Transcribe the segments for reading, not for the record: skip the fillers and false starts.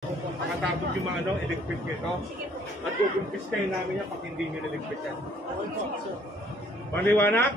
Makatabot yung mga electric nito. At kukumpiskahin namin yan pag hindi nyo electric yan. Maliwanag?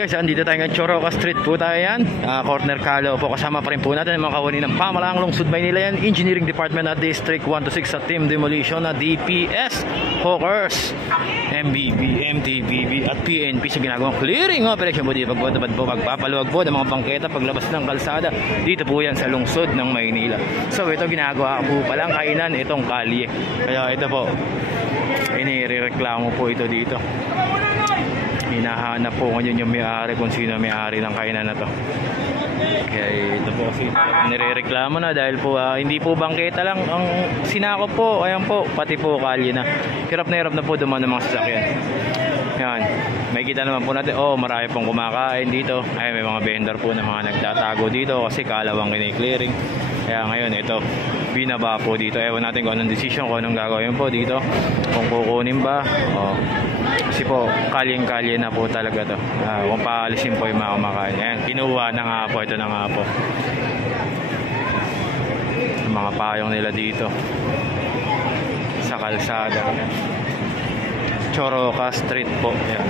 Guys, andito tayo ng Choroca Street po tayo yan, corner Calo po. Kasama pa rin po natin ang mga kawani ng Pamalaang Lungsod Maynila yan, Engineering Department at District 126 sa Team Demolition na DPS, Hawkers, MBB, MTBB at PNP sa ginagawang clearing operation po dito. Pagpapatupad po, pagpapaluwag po ng mga bangketa paglabas ng kalsada dito po yan sa lungsod ng Maynila. So ito ginagawa po palang kainan itong kalye, kaya ito po inireklamo po ito dito. Hinahanap po ngayon yung may-ari, kung sino may-ari ng kainan na to. Kaya ito po kasi nirereklamo na dahil po hindi po bangketa lang ang sinakop po, ayan po, pati po kalye na. Hirap na po dumaan ng mga sasakyan. Yan, may kita naman po natin, marami pong kumakain dito. Ay, may mga vendor po na mga nagtatago dito kasi kalawang kini-clearing. Kaya ngayon ito, binaba po dito. Ewan natin kung anong decision, kung anong gagawin po dito, kung kukunin ba kasi po kalyeng-kalye na po talaga to. Kung paalisin po yung mga kumakain. Ayan, kinuha na nga po, ito na nga po yung mga payong nila dito sa kalsada. Choroca Street po. Ayan.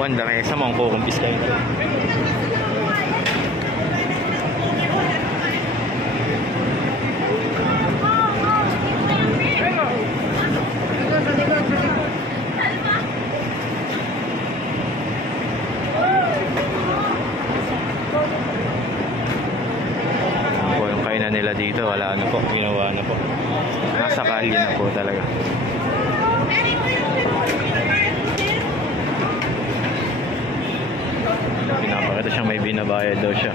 Wanda kayo sa mga kukumpis kayo. Yung kainan nila dito, wala na po, ginawa na po. Nasa kalye na po talaga. Pinapakita siyang may binabayad daw siya.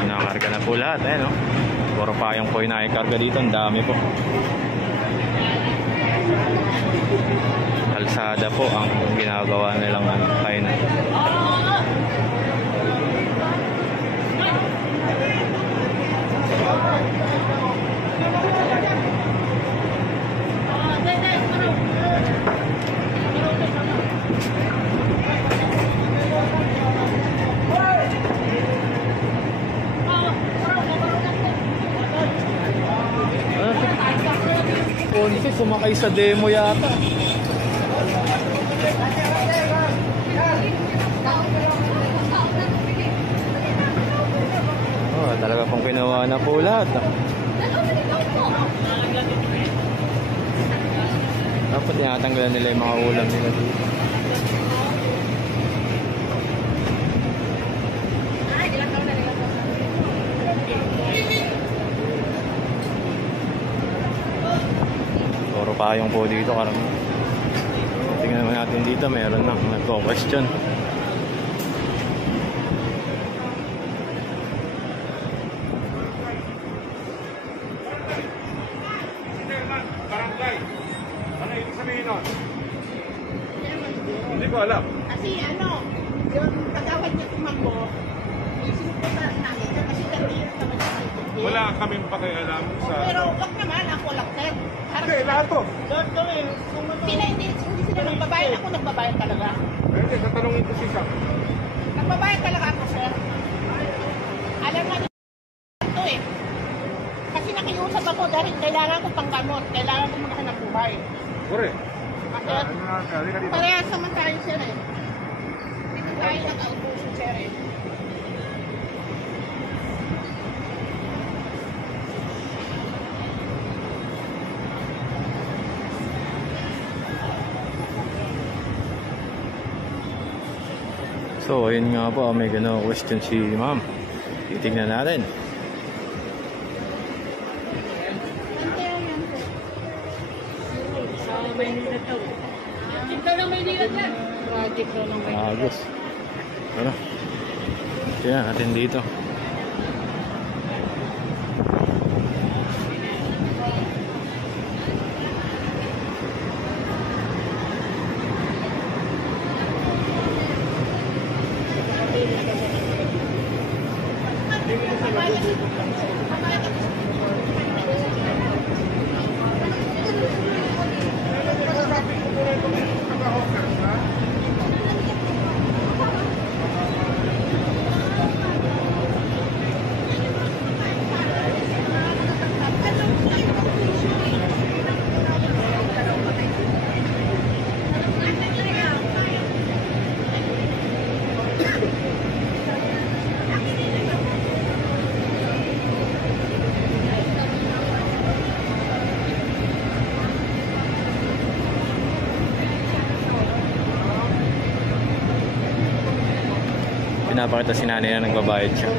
Pinakarga na po lahat, no? Puro payong po yung nakikarga dito, ang dami po. Kalsada po ang ginagawa nilang kainan. Konti sumakay sa demo yata. Talaga pong kinuha na po lahat. Dapat tinatanggalan nila yung mga ulam nila dito. Puro payong po dito karami. Tingnan naman natin dito, meron na nagko-question. Ano ibig sabihin nun? Hindi ko alam. Kasi yung kagawad niya tumakbo, isinuputan namin kasi kanina naman siya. Wala kaming pakialam sa... Pero wag naman, ako lang, sir. Hindi, lahat to. Sila hindi sila nagbabayad, ako nagbabayad talaga. Hindi, tatanungin ko si Sam. Nagbabayad talaga ako, sir. Alam nga ito kasi nakiusap ako dahil kailangan ko panggamot, kailangan ko maghanap buhay. Correct. Parehas naman tayo, sir. Dito tayo nag-autos, sir. So, ayun nga po, may gano'ng question si ma'am. Titignan natin. Project daw ng Maynila. Agos. Ano? Tingnan natin dito. Pinapakita si nanay na nagbabayad siya.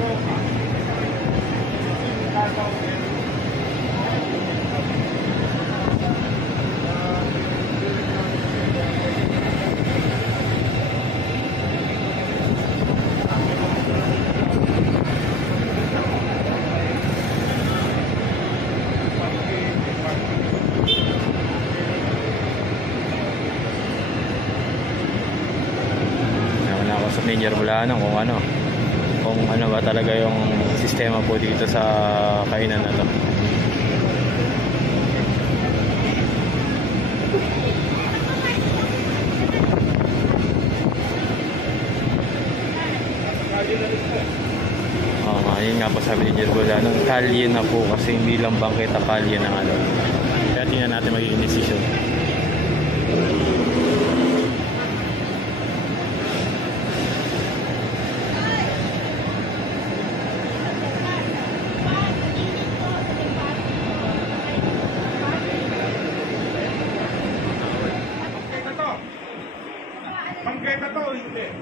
Sa Ninja Bulano kung ano ba talaga yung sistema po dito sa kainan na to. Yun nga po sabi ni Ninja Bulano, kalye na po kasi hindi lang bangketa, kalye ng ano. Kaya tingnan natin magiging decision. Bangketa to o hindi?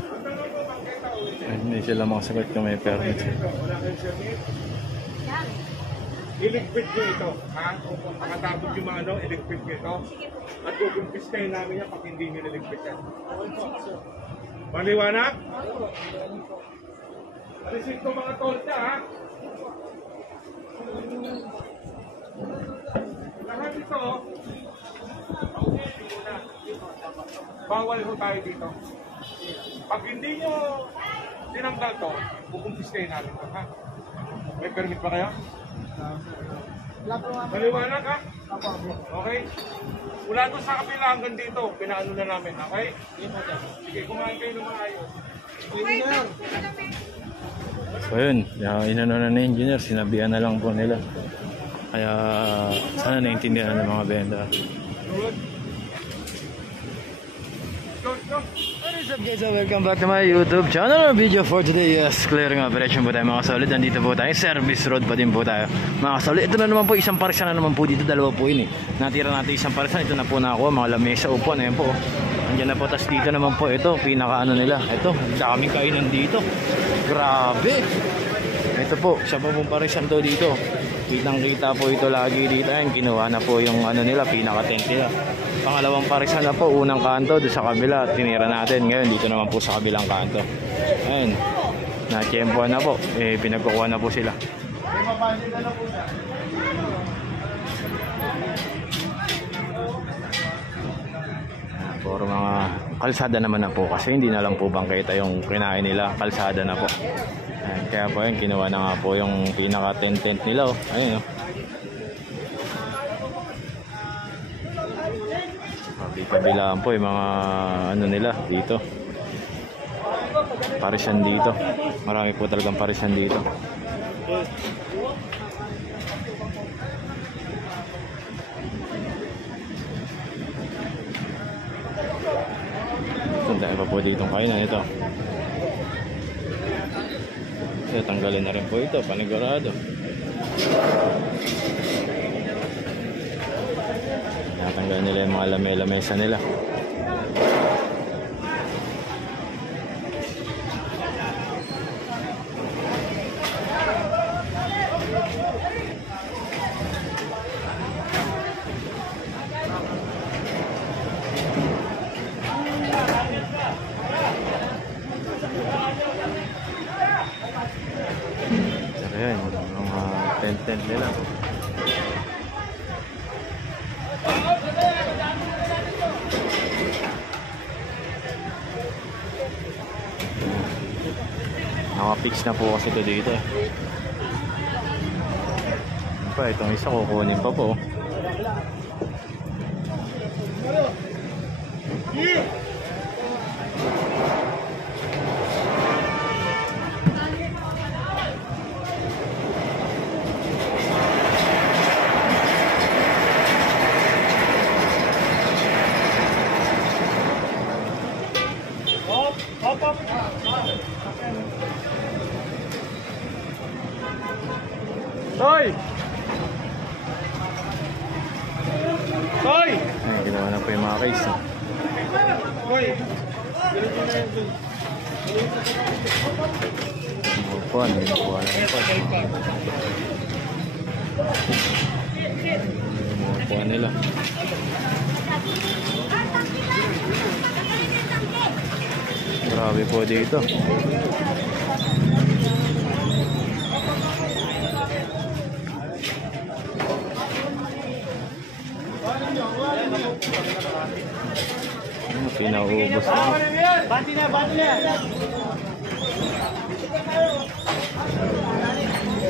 Ang tanong ko, bangketa o hindi? Hindi sila makasagot kung may permit. Wala kayong permit? Iligpit nyo ito, ha? Makatabot yung mga iligpit nyo ito. At kukumpiskahin namin yan pag hindi nyo niligpit yan. Maliwanag? Alisin ko mga tolta, ha? Lahat ito, bawal ho tayo dito. Pag hindi nyo tinanggal to, kukumpiskahin namin ito, ha? May permit ba kayo? Maliwanag, ha? Okay? Mula doon sa kapila hanggang dito, pinaano na namin, okay? Sige, kumain kayo ng maayos. So yun, inano na na engineer, sinabihan na lang po nila. Kaya sana naintindihan ng mga benda. What is up guys, welcome back to my YouTube channel. Video for today, yes, clearing operation po tayo mga solid. Nandito po tayo, service road pa din po tayo mga solid. Ito na naman po, isang parisan na naman po dito, dalawa po yun eh. Natira natin isang parisan, ito na po na ako, mga lamesa, upuan, ayan po. Andiyan na po, tas dito naman po, ito, pinaka ano nila. Ito, daming kainan dito. Grabe. Ito po, sa pong parisan to dito. Kitang kita po ito lagi dito. Ayan, kinuha na po yung ano nila, pinaka-tent nila. Pangalawang parisan na po, unang kanto doon sa kabila, tinira natin. Ngayon dito naman po sa kabilang kanto. Ayun, na-tiyempoan na po, pinagkukuha na po sila. Puro mga kalsada naman na po kasi hindi na lang po bangketa yung kinain nila, kalsada na po. Ayun, kaya po yun, kinuha na nga po yung pinaka-tent nila. Ayun, kabilaan po yung mga ano nila dito, parisan dito, marami po talagang parisan dito. Tanda pa po ditong kainan ito. So, tanggalin na rin po ito, panigurado. Natanggal nila yung mga lamesa nila. tent nila. Naka-fix na po kasi ito dito. Itong isa kukunin pa po. Hoy! Hoy! Ay, ginawa na po yung mga case. Hoy! Upuan, ginawa na yung upuan. Yung upuan nila. Grabe po dito. Pinaubos na. Bati na!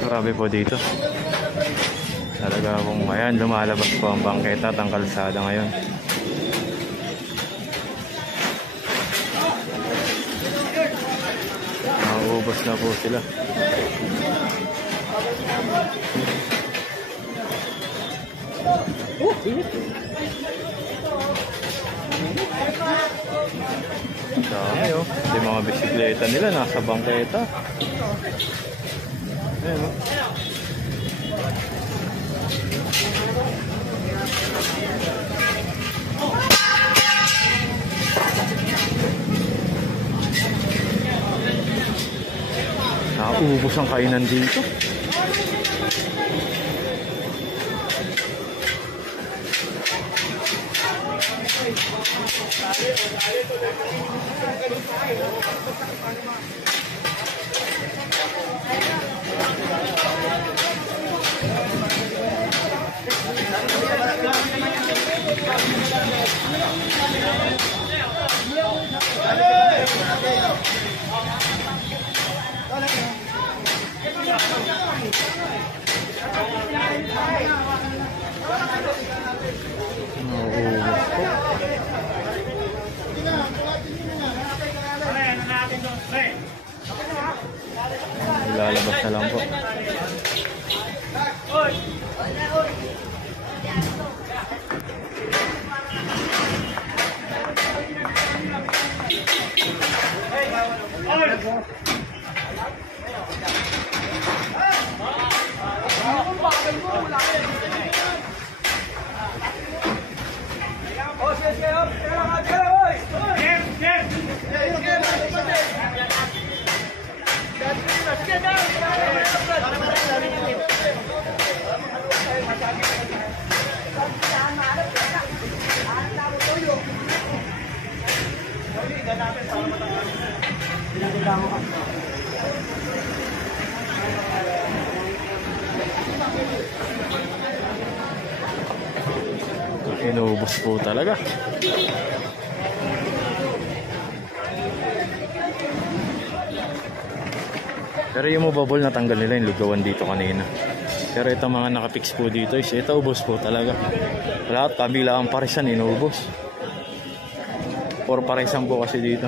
Grabe po dito. Talaga kung ayan, lumalabas po ang bangketa at ang kalsada ngayon. Nauubos na po sila. Dami oh. Yung mga bisikleta nila nasa bangketa. Ayan oh. Nauubos ang kainan dito. Lalabas na lang po. Inuubos po talaga. Pero yung mobile na tanggal nila yung lugawan dito kanina. Pero itong mga nakapix po dito is ito ubos po talaga. Lahat kabila ang parisan inuubos. Or parisan po kasi dito.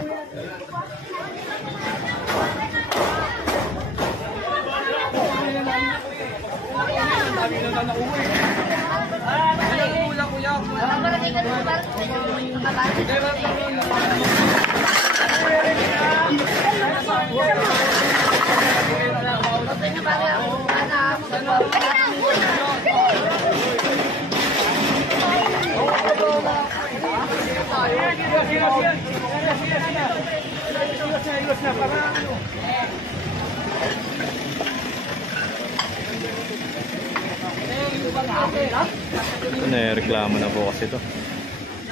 Reklamo na po kasi ito.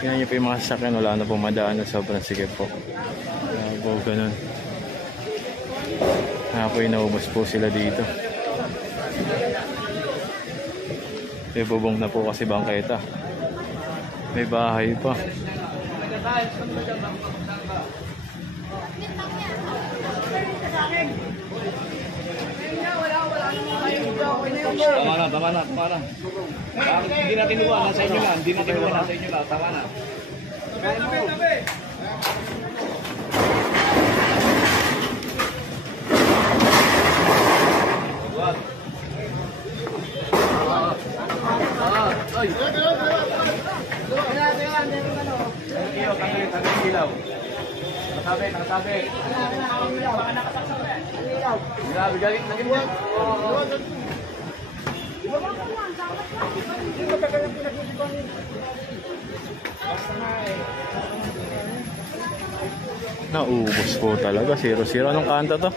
Tingnan nyo po yung mga sasakyan, wala na po madaan na sobrang sigip po. Kaya po ganun. Kaya po inaubos po sila dito. May bubong na po kasi bangketa. May bahay pa. Tama na. Hindi natin iwan, nasa inyo lang. Nasa inyo lang. Tama na. Ilaw. Nakasabi. Grabe, galing buwan. Naubos po talaga. 0-0. Anong kanta to?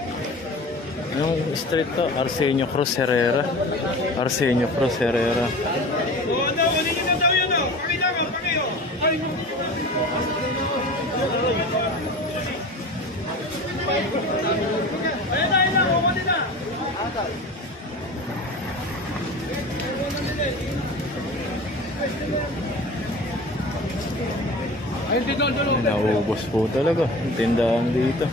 Anong street to? Arsenio Cruz Herrera. Naubos po talaga ang tindahan dito.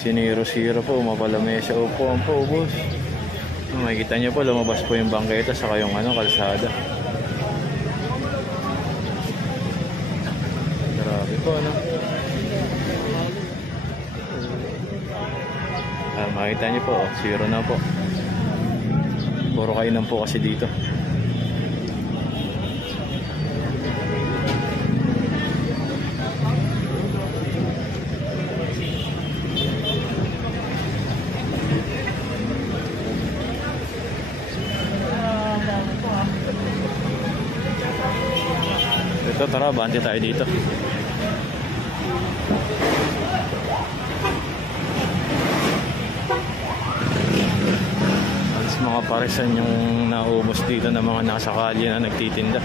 Siniro-siro po, mapalamesa po ang paubos. Makikita nyo po, lumabas po yung bangketa saka yung kalsada. Grabe po, ano? Makikita nyo po, 0 na po. Puro kainan po kasi dito. Ito, tara, bante tayo dito. Alas mga paresan yung naubos dito ng mga nasa kalye na nagtitinda.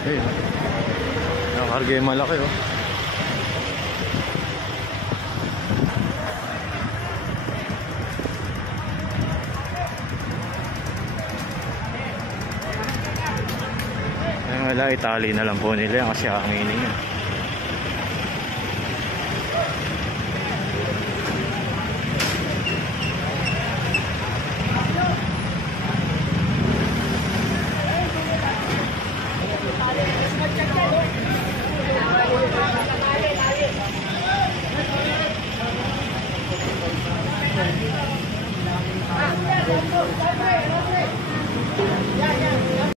Hey, nakakarga yung malaki, oh. Ay, wala, itali na lang po nila kasi hanginin yan.